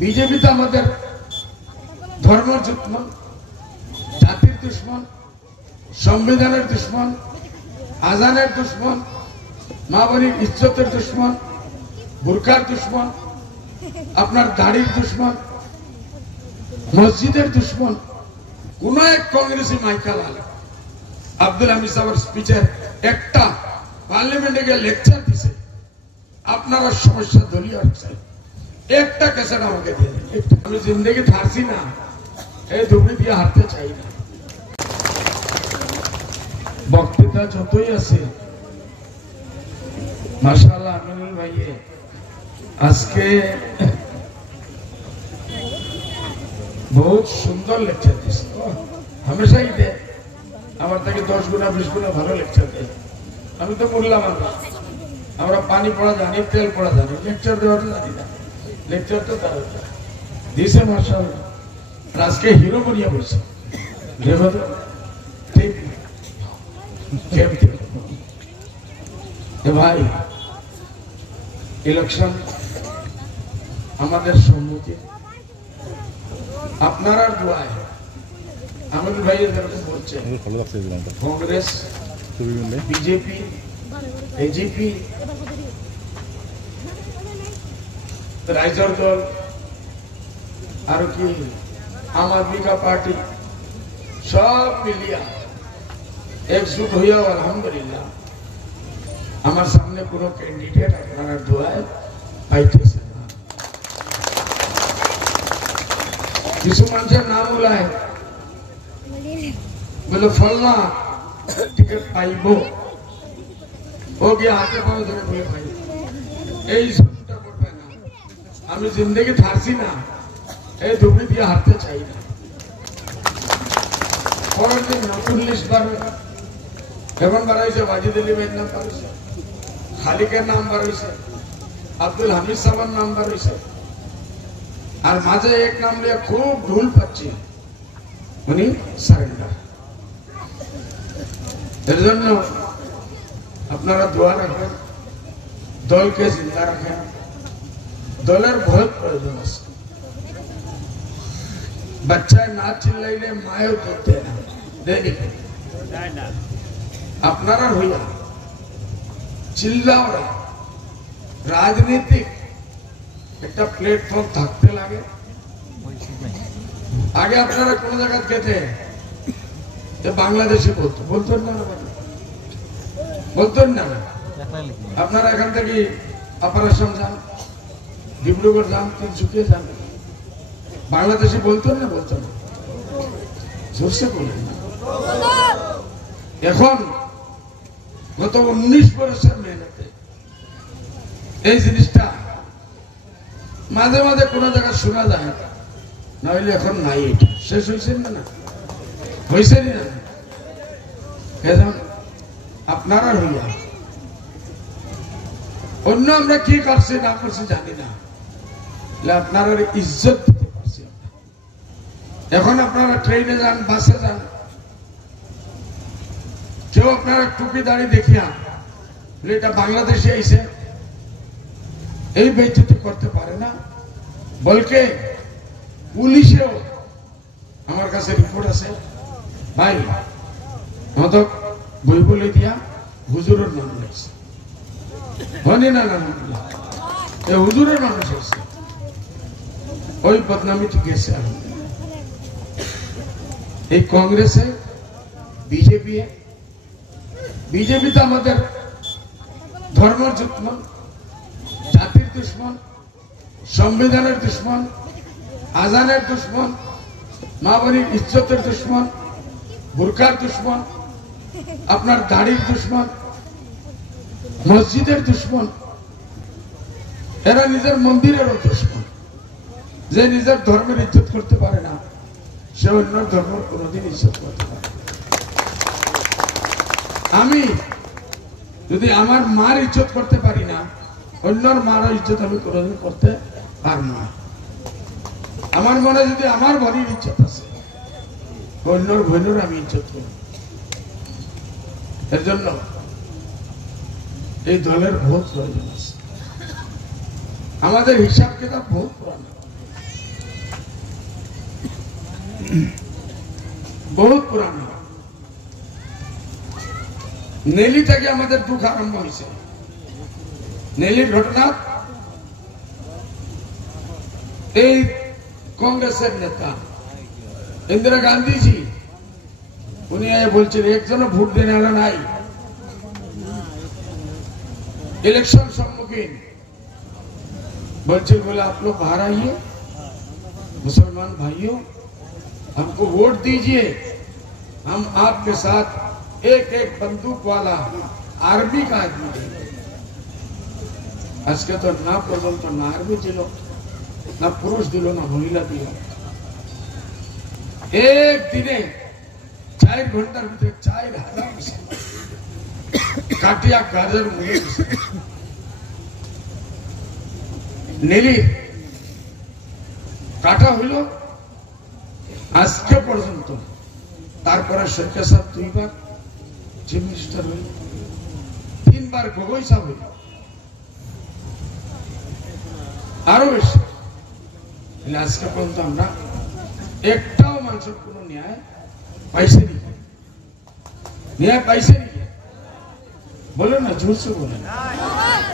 BJP তো আমাদের ধর্মের দুশ্মন, জাতির দুশ্মন, সংবিধানের দুশ্মন, আজানের দুশ্মন, মা বোনের ইজ্জতের দুশ্মন, বুরকার দুশ্মন, আপনার দাড়ির দুশ্মন, মসজিদের দুশ্মন। কোন এক কংগ্রেসী মাইকালাল আব্দুল হামিদ সাহেবের স্পিচের একটা পার্লামেন্টে গিয়ে লেকচার দিছে আপনারা সমস্যা দলীয় একটা ক্যাসেট আমাকে দিয়ে দেন। আমি জিন্দগি হারছি না, এই ধুবড়ি দিয়ে হারতে চাই না। বক্তৃতা যতই আছে মাশাআল্লাহ আমিনুল ভাইয়ে আজকে বহুত সুন্দর লেকচার দিচ্ছে। হামেশাই দেয়, আমার থেকে 10 গুণা 20 গুণা ভালো লেকচার দেয়। আমি তো বললাম আমরা পানি পড়া জানি, তেল পড়া জানি, লেকচার দেওয়াটা জানি না। লেকচার তো তার দিছে মাশাআল্লাহ। আজকে হিরো বনিয়া বলছে ভাই ইলেকশন আমাদের সম্মুখে, আপনারা দোয়ায় আমিনুল ভাই যেরকম বলছেন কংগ্রেস, বিজেপি, এজিপি, রাইজর দল, আর কি আম আদমি কা পার্টি সব মিলিয়া একজুট হইয়া আলহামদুলিল্লাহ আমার সামনে কোনো ক্যান্ডিডেট আপনারা দোয়ায় পাইতেছে না। কিছু মানুষের নাম উলায় বলে ফলনা টিকিট পাইব, ও গিয়ে হাতে পাওয়া ধরে বলে পাই। এই শুরুটা করবে না। আমি জিন্দগি হারছি না, এই ধুবড়ি দিয়ে হারতে চাই না। পরের দিন নতুন লিস্ট বাড়বে, এখন বাড়াইছে ওয়াজিদ আলী ভাইয়ের নাম বাড়াইছে, খালিকের নাম বাড়াইছে, আব্দুল হামিদ সাহেবের নাম বাড়াইছে, আর মাঝে এক নাম নিয়ে খুব ঢুল পাচ্ছি উনি সারেন্ডার। এর জন্য আপনারা দোয়া রাখেন, দলকে জিন্দা রাখেন। দলের বহুত প্রয়োজন আছে। বাচ্চায় না চিল্লাইলে মায়েও করতে দেয়নি। আপনারা হইয়া চিল্লাও। রাজনীতিক একটা প্ল্যাটফর্ম থাকতে লাগে। আগে আপনারা কোন জায়গা গেতে বাংলাদেশে বলতেন না, বলতেন না। আপনারা এখান থেকে অপারেশন যান, ডিব্রুগড় যান, তিনসুকিয়া যান, বাংলাদেশে বলতেন না, বলতেন না, জোরসে বলেন না। এখন গত 19 বছরের মেহনতে এই জিনিসটা মাঝে মাঝে কোন জায়গায় শোনা যায়, না হইলে এখন নাই। এটা শেষ হয়েছে না, হয়েছে না। এখন আপনারা হইয়া অন্য আমরা কি করছি না করছি জানি না, আপনারা ইজ্জত দিতে পারছি। এখন আপনারা ট্রেনে যান, বাসে যান, কেউ আপনারা টুপি দাড়ি দেখিয়া এটা বাংলাদেশে এসে এই বেইজ্জতি করতে পারে না। বলকে পুলিশেও আমার কাছে রিপোর্ট আছে, ভাই মত বই বলে দিয়া হুজুরের নাম লাগছে, হনি না না হুজুরের মানুষ আছে, ওই বদনামিটি গেছে। এই কংগ্রেসে, বিজেপি, বিজেপি তো আমাদের ধর্মের দুশ্মন, জাতির দুশ্মন, সংবিধানের দুশ্মন, আজানের দুশ্মন, মা বোনের ইজ্জতের দুশ্মন, বুরকার দুশ্মন, আপনার দাড়ির দুশ্মন, মসজিদের দুশ্মন। এরা নিজের মন্দিরেরও দুশ্মন। যে নিজের ধর্মের ইজ্জত করতে পারে না, সে অন্য ধর্ম কোনদিন ইজ্জত করতে পারে। আমি যদি আমার মার ইজ্জত করতে পারি না, অন্যর মার ইজ্জত আমি কোনদিন করতে পারব না। আমার মনে যদি আমার বোনের ইজ্জত আছে, অন্যর বোনের আমি ইজ্জত করব। এর জন্য এই দলের বহুত প্রয়োজন আছে। আমাদের হিসাব কিতাব বহুত পুরানো। বহুত পুরানো। নেলি থেকে আমাদের দুঃখ আরম্ভ হয়েছে। নেলির ঘটনা, এই কংগ্রেসের নেতা ইন্দিরা গান্ধীজি উনি বলছেন একজনও ভোট দেने वाला নাই, इलेक्शन सम्मुखीन बोलते बोले आप लोग बाहर आइए, मुसलमान भाइयों हमको वोट दीजिए, हम आपके साथ एक एक बंदूक वाला आर्मी का आदमी देंगे। आज के तो ना पर्यंत ना आर्मी दिल ना पुरुष दिल ना महिला दिल, एक दिने 4 घंटार भीतर 4000 काटिया गाजर मुझे नेली काटा हইল আজকে পর্যন্ত। তারপরে শেখ সাহেব 2 বার চিফ মিনিস্টার হইল, 3 বার গগৈ সাহেব হইল, আরো বেশি। আজকে পর্যন্ত আমরা একটাও মানুষের কোনো ন্যায় পাইছে নি, ন্যায় পাইছে নি। বলেন না, জোর সে বলেন।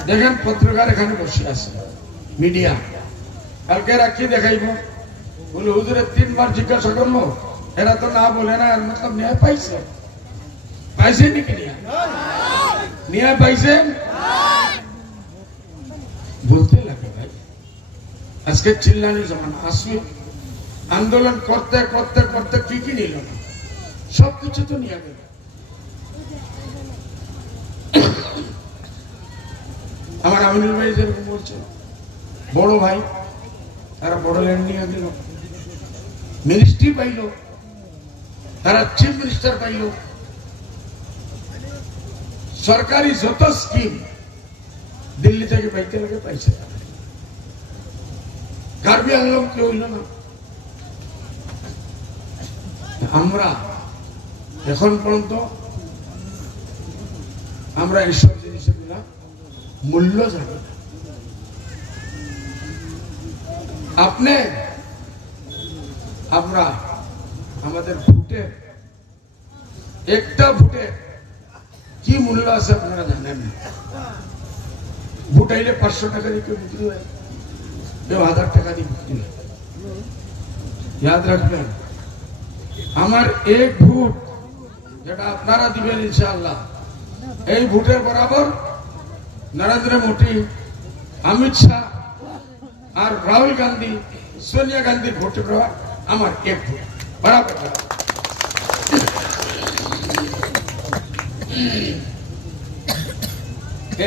দেখেন পত্রকার এখানে বসে আছে, মিডিয়া কালকে রাখি দেখাইব, বলে হুজুরে 3 বার জিজ্ঞাসা করলো, এরা তো না বলে না, এর মতলব ন্যায় পাইছে। পাইছে নাকি ন্যায় পাইছেন? বলতে লাগে ভাই, আজকে চিল্লানির জমানা। আসবে আন্দোলন করতে করতে করতে কি নিল না, সবকিছু তো নিয়ে গেল। আমার আমিনুল ভাই যেরকম বলছে, বড় ভাই তারা বড় ল্যান্ড নিয়ে গেল, মিনিস্ট্রি পাইল, তারা চিফ মিনিস্টার পাইল, সরকারি যত স্কিম দিল্লি থেকে পাইতে লাগে পাইছে। কার্বি আংলম কেউ হইল না। আমরা এখন পর্যন্ত আমরা এইসব জিনিসের মূল্য জানি না। আপনি আমরা আমাদের ভোটের একটা ভোটের কি মূল্য আছে আপনারা জানেন না। ভোট আইলে 500 টাকা দিয়ে কেউ বিক্রি হয়, কেউ 1000 টাকা দিয়ে বিক্রি হয়। याद রাখবেন, আমার এক ভোট যেটা আপনারা দিবেন ইনশাআল্লাহ, এই ভোটের বরাবর নরেন্দ্র মোদী, অমিত শাহ আর রাহুল গান্ধী, সোনিয়া গান্ধীর ভোটের বরাবর আমার এক ভোট বরাবর।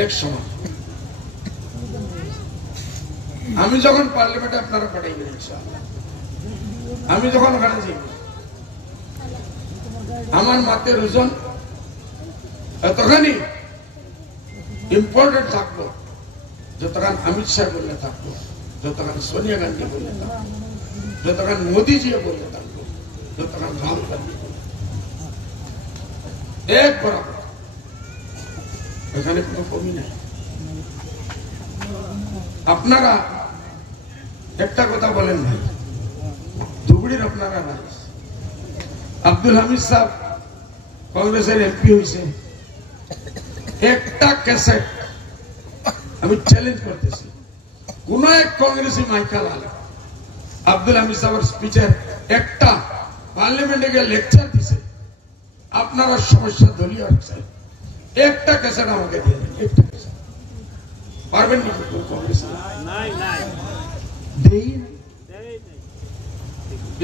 এক সময় আমি যখন পার্লামেন্টে আপনারা পাঠাইবেন ইনশাআল্লাহ, আমি যখন ওখানে যাই, আমার মাতের ওজন এতখানি ইম্পর্টেন্ট থাকবো যতক্ষণ অমিত শাহ বললে থাকবো, যতক্ষণ সোনিয়া গান্ধী বললে থাকবো, যতক্ষণ মোদীজি বললে থাকবো, যতক্ষণ রাহুল গান্ধী বললে, এক বরাবর, এখানে কোনো কমি নাই। আপনারা একটা কথা বলেন ভাই, ধুবড়ির আপনারা নাই, আব্দুল হামিদ সাহেব কংগ্রেসের এমপি হয়েছে, একটা ক্যাসেট আমি চ্যালেঞ্জ করতেছি, কোন এক কংগ্রেসি মাইকালাল আব্দুল হামিদ সাহেবের স্পিচের একটা পার্লামেন্টে গিয়ে লেকচার দিছে, আপনারা সমস্যা দলীয় একটা ক্যাসেট আমাকে দিয়ে দেন, একটা ক্যাসেট পারবেন নাকি? কংগ্রেস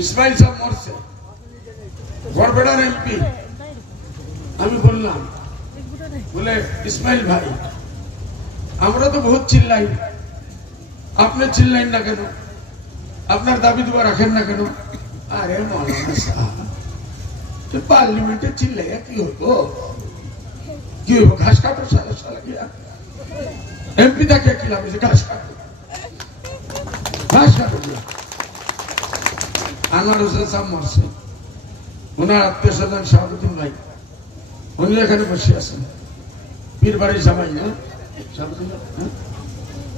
ইসমাইল সাহেব মরছে, বরপেটার এমপি, আমি বললাম বলে ইসমাইল ভাই আমরা তো বহুত চিল্লাই, আপনি চিল্লাইন না কেন, আপনার দাবি দুবার রাখেন না কেন? আরে মৌলানা সাহেব পার্লামেন্টে চিল্লাইয়া কি হইব, কি হইব? ঘাস কাটো সালা সালা গিয়া এমপি দেখে কি লাভ, ঘাস কাটো, ঘাস কাটো গিয়া। আনোয়ার হোসেন সাহেব মরছে, ওনার আত্মীয় স্বজন শাহাবুদ্দিন ভাই উনি এখানে বসে আছেন, পীরবাড়ির জামাই না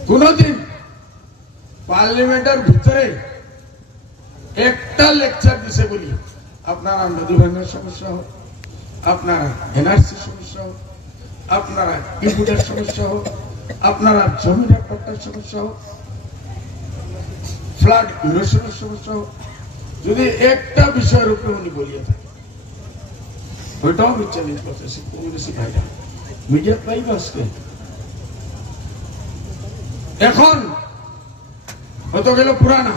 কোনদিন পার্লামেন্টের ভিতরে একটা লেকচার দিছে বলি আপনারা নদী ভাঙার সমস্যা হোক, আপনারা এনআরসি সমস্যা হোক, আপনারা ইনপুটের সমস্যা হোক, আপনারা জমির পাট্টার সমস্যা হোক, ফ্লাড ইরোশনের সমস্যা হোক, যদি একটা বিষয়ের উপরে উনি বলিয়ে থাকে ওইটাও আমি চ্যালেঞ্জ করতেছি কমিউনিস্ট ভাইরা মিডিয়া পাইব আজকে। এখন হয়তো গেল পুরানা